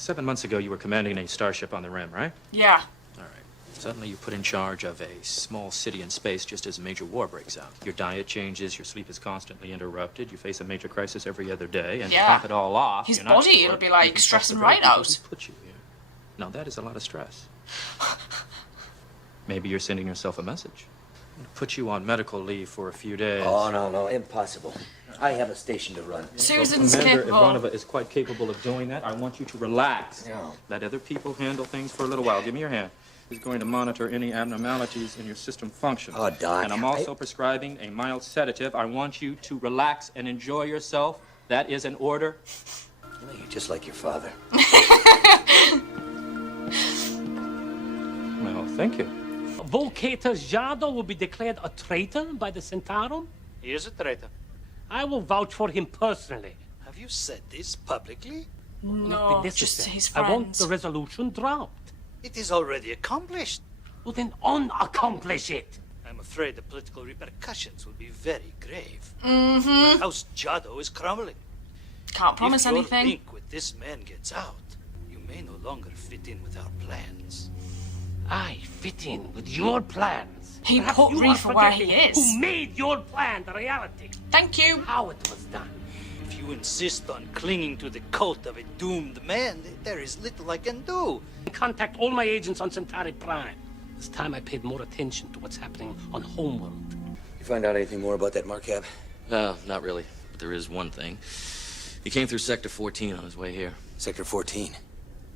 7 months ago, you were commanding a starship on the Rim, right? Yeah. All right. Suddenly, you're put in charge of a small city in space just as a major war breaks out. Your diet changes, your sleep is constantly interrupted, you face a major crisis every other day, and to top it all off, his you're body, not sure it'll be like stress and right people out. who put you here. Now, that is a lot of stress. Maybe you're sending yourself a message. Put you on medical leave for a few days. Oh, no, impossible. I have a station to run. Susan's Commander capable. Ivanova is quite capable of doing that. I want you to relax. Yeah. Let other people handle things for a little while. Give me your hand. He's going to monitor any abnormalities in your system functions. Oh, Doc. And I'm also prescribing a mild sedative. I want you to relax and enjoy yourself. That is an order. Well, you're just like your father. Well, thank you. Vocator Jado will be declared a traitor by the Centaurum? He is a traitor. I will vouch for him personally. Have you said this publicly? No, This just is to it. his I want friends. the resolution dropped. It is already accomplished. Well, then unaccomplish it. I'm afraid the political repercussions will be very grave. Mm-hmm. House Jado is crumbling. Can't promise if your anything. link with this man gets out, you may no longer fit in with our plans. I fit in with your plans. He Perhaps put you Reef are where he forgetting is. Who made your plan the reality? Thank you. How it was done. If you insist on clinging to the cult of a doomed man, there is little I can do. Contact all my agents on Centauri Prime. This time I paid more attention to what's happening on Homeworld. You find out anything more about that Markab? Not really. But there is one thing. He came through Sector 14 on his way here. Sector 14.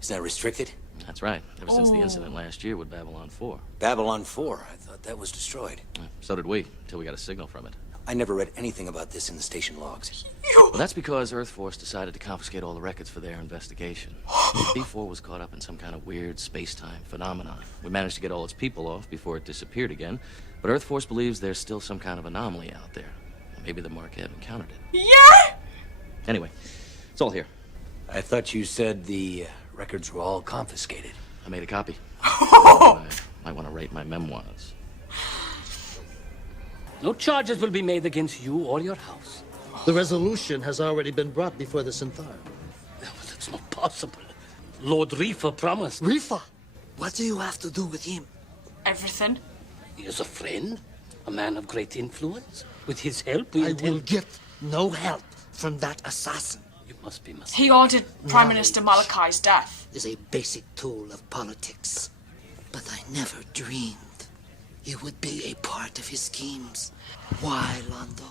Isn't that restricted? That's right. Ever since the incident last year with Babylon 4. Babylon 4. I thought that was destroyed. So did we, until we got a signal from it. I never read anything about this in the station logs. Well, that's because Earth Force decided to confiscate all the records for their investigation. B4 was caught up in some kind of weird space-time phenomenon. We managed to get all its people off before it disappeared again, but Earth Force believes there's still some kind of anomaly out there. Maybe the Markab encountered it. Yeah. Anyway, it's all here. I thought you said the records were all confiscated. I made a copy. I want to write my memoirs. No charges will be made against you or your house. The resolution has already been brought before the Centaur. Well, that's not possible. Lord Reefer promised. Reefer! What do you have to do with him? Everything. He is a friend, a man of great influence. With his help, we I intend... will get no help from that assassin. You must be mistaken. He ordered Prime Minister Malachi's death. Is a basic tool of politics. But I never dreamed you would be a part of his schemes. Why, Londo?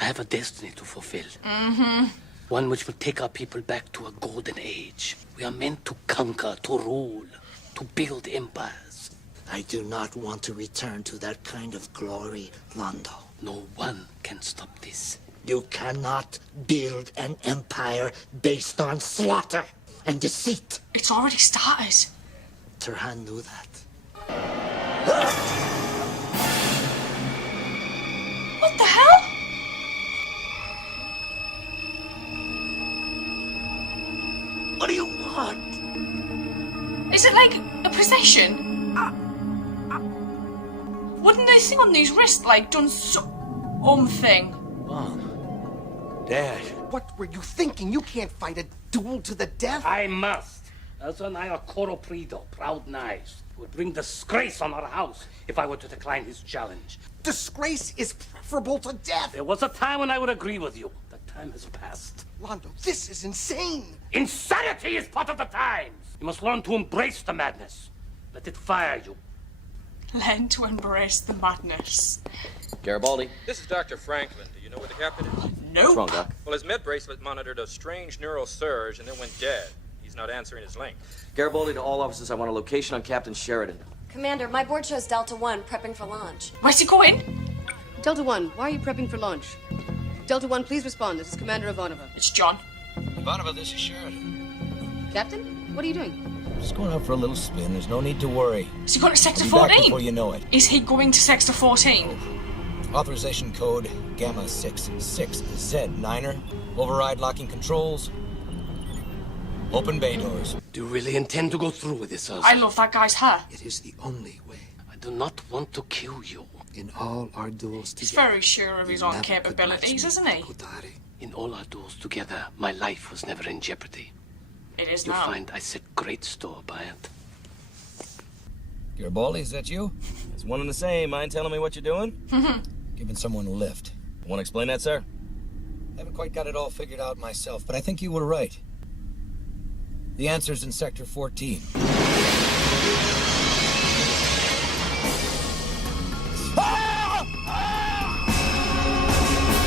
I have a destiny to fulfill. Mm-hmm. One which will take our people back to a golden age. We are meant to conquer, to rule, to build empires. I do not want to return to that kind of glory, Londo. No one can stop this. You cannot build an empire based on slaughter and deceit. It's already started. Turhan knew that. What the hell? What do you want? Is it like a possession? Wouldn't the thing on these wrists like done something? Mom. Dad. What were you thinking? You can't fight a duel to the death. I must. Elsa and I are Coro Prido, proud knives. It would bring disgrace on our house if I were to decline his challenge. Disgrace is preferable to death. There was a time when I would agree with you. That time has passed. Londo, this is insane. Insanity is part of the times. You must learn to embrace the madness. Let it fire you. Learn to embrace the madness. Garibaldi. This is Dr. Franklin. Do you know where the captain is? Nope. What's wrong, Doc? Well, his med bracelet monitored a strange neural surge and then went dead. He's not answering his link. Garibaldi to all officers, I want a location on Captain Sheridan. Commander, my board shows Delta 1 prepping for launch. Where's he going? Delta 1, why are you prepping for launch? Delta 1, please respond. This is Commander Ivanova. It's John. Ivanova, this is Sheridan. Captain, what are you doing? Just going out for a little spin. There's no need to worry. Is he going to Sector I'll be back 14? before you know it. Is he going to Sector 14? Authorization code Gamma 66Z9er. Override locking controls. Open bay doors. Do you really intend to go through with this, Elsa? I love that guy's hair. It is the only way. I do not want to kill you. In all our duels He's together, very sure of his you own never could capabilities, match me, isn't he? Kotari. In all our duels together, my life was never in jeopardy. It is You'll now. find I set great store by it. Garibaldi, is that you? It's one and the same. Mind telling me what you're doing? Giving someone a lift. Want to explain that, sir? Haven't quite got it all figured out myself, but I think you were right. The answer's in Sector 14.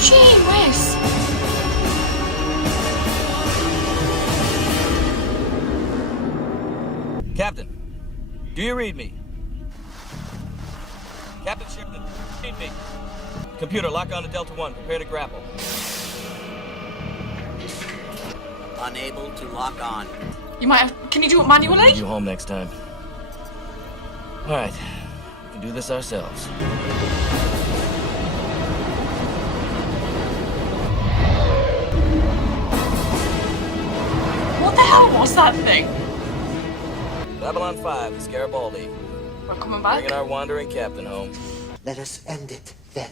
Gee whiz! Captain, do you read me? Captain Shipton, read me. Computer, lock on to Delta 1. Prepare to grapple. Unable to lock on. You might have... Can you do it manually? You home next time. All right, we can do this ourselves. What the hell was that thing? Babylon 5, the Garibaldi. We're coming back. Bringing our wandering captain home. Let us end it then.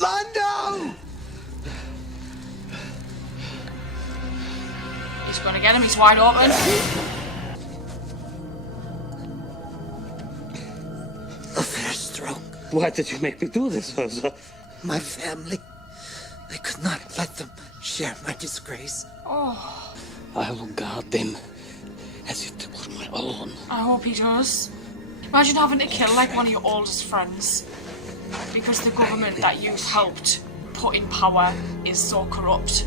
Londo! He's gonna get him, he's wide open. A fair stroke. Why did you make me do this, Urza? My family. I could not let them share my disgrace. Oh, I will guard them as if they were my own. I hope he does. Imagine having to kill like one of your oldest friends because the government that you've helped put in power is so corrupt.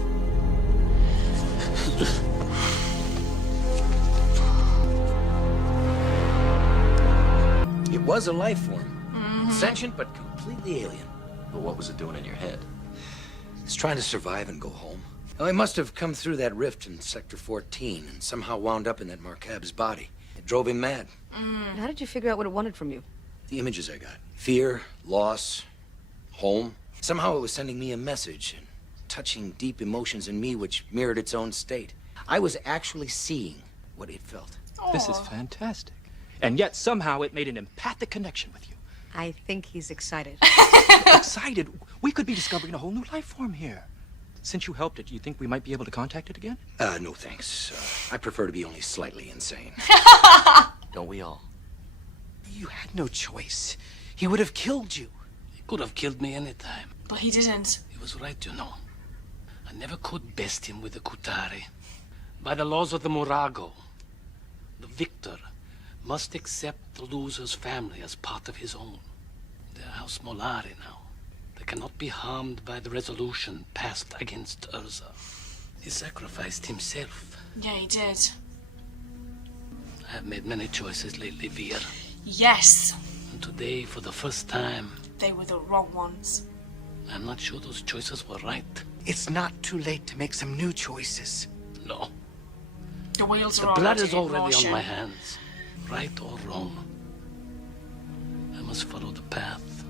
It was a life form. Sentient, but completely alien. Well, what was it doing in your head? It's trying to survive and go home. Well, it must have come through that rift in Sector 14 and somehow wound up in that Marcab's body. It drove him mad. How did you figure out what it wanted from you? The images I got. Fear, loss, home. Somehow it was sending me a message and touching deep emotions in me which mirrored its own state. I was actually seeing what it felt. This is fantastic. And yet somehow it made an empathic connection with you. I think he's excited. Excited? We could be discovering a whole new life form here. Since you helped it, do you think we might be able to contact it again? No thanks. I prefer to be only slightly insane. Don't we all? You had no choice. He would have killed you. He could have killed me any time. But he didn't. He was right, you know. I never could best him with the Kutari. By the laws of the Murago, the victor must accept the loser's family as part of his own. They're House Molari now. They cannot be harmed by the resolution passed against Urza. He sacrificed himself. Yeah, he did. I have made many choices lately, Veer. Yes. And today, for the first time, They were the wrong ones. I'm not sure those choices were right. It's not too late to make some new choices. No. The wheels The are blood already is in already motion. on my hands. Right or wrong, I must follow the path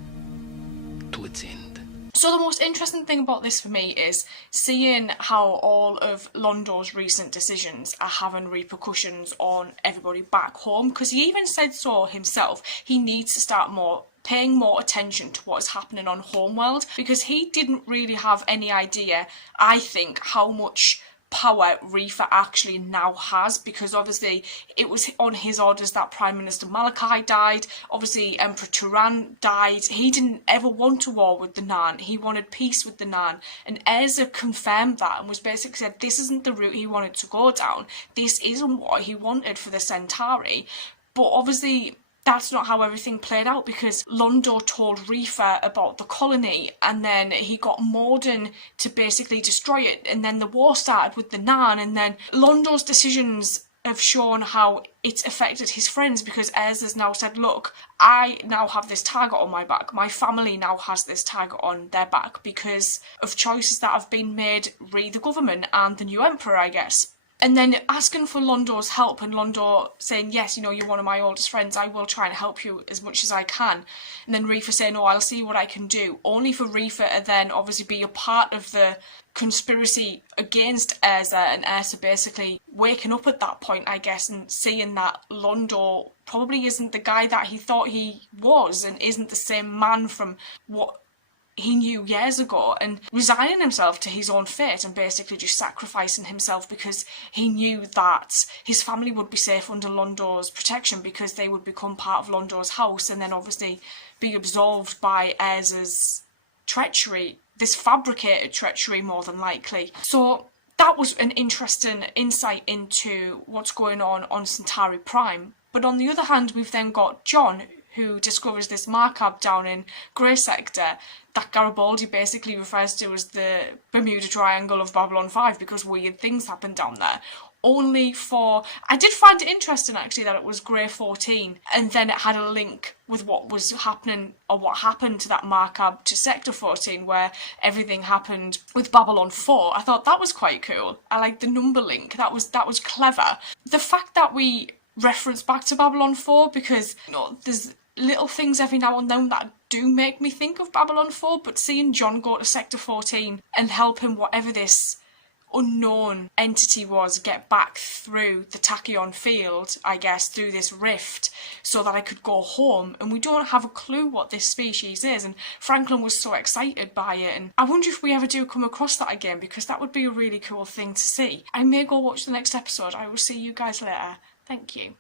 to its end. So the most interesting thing about this for me is seeing how all of Londo's recent decisions are having repercussions on everybody back home, because he even said so himself. He needs to start paying more attention to what is happening on Homeworld, because he didn't really have any idea, I think, how much power Reefer actually now has, because obviously it was on his orders that Prime Minister Malachi died. Obviously Emperor Turan died. He didn't ever want a war with the Nan. He wanted peace with the Nan, and Ezra confirmed that and was basically said this isn't the route he wanted to go down. This isn't what he wanted for the Centauri. But obviously that's not how everything played out, because Londo told Reefer about the colony and then he got Morden to basically destroy it, and then the war started with the Nan, and then Londo's decisions have shown how it's affected his friends, because Ez has now said, look, I now have this target on my back. My family now has this target on their back because of choices that have been made re the government and the new emperor, I guess. And then asking for Londo's help, and Londo saying, yes, you know, you're one of my oldest friends, I will try and help you as much as I can. And then Reefer saying, oh, I'll see what I can do. Only for Reefer to then obviously be a part of the conspiracy against Erza, and Erza basically waking up at that point, I guess, and seeing that Londo probably isn't the guy that he thought he was, and isn't the same man from what he knew years ago, and resigning himself to his own fate and basically just sacrificing himself because he knew that his family would be safe under Londo's protection because they would become part of Londo's house and then obviously be absolved by Ayres's treachery, this fabricated treachery more than likely. So that was an interesting insight into what's going on Centauri Prime. But on the other hand, we've then got John, who discovers this macabre down in Grey Sector that Garibaldi basically refers to as the Bermuda Triangle of Babylon 5 because weird things happen down there. Only for... I did find it interesting actually that it was Grey 14 and then it had a link with what was happening or what happened to that macabre to Sector 14 where everything happened with Babylon 4. I thought that was quite cool. I liked the number link. That was clever. The fact that we reference back to Babylon 4 because, you know, there's little things every now and then that do make me think of Babylon 4, but seeing John go to Sector 14 and help him whatever this unknown entity was get back through the tachyon field, I guess, through this rift so that I could go home, and we don't have a clue what this species is, and Franklin was so excited by it, and I wonder if we ever do come across that again because that would be a really cool thing to see. I may go watch the next episode. I will see you guys later. Thank you.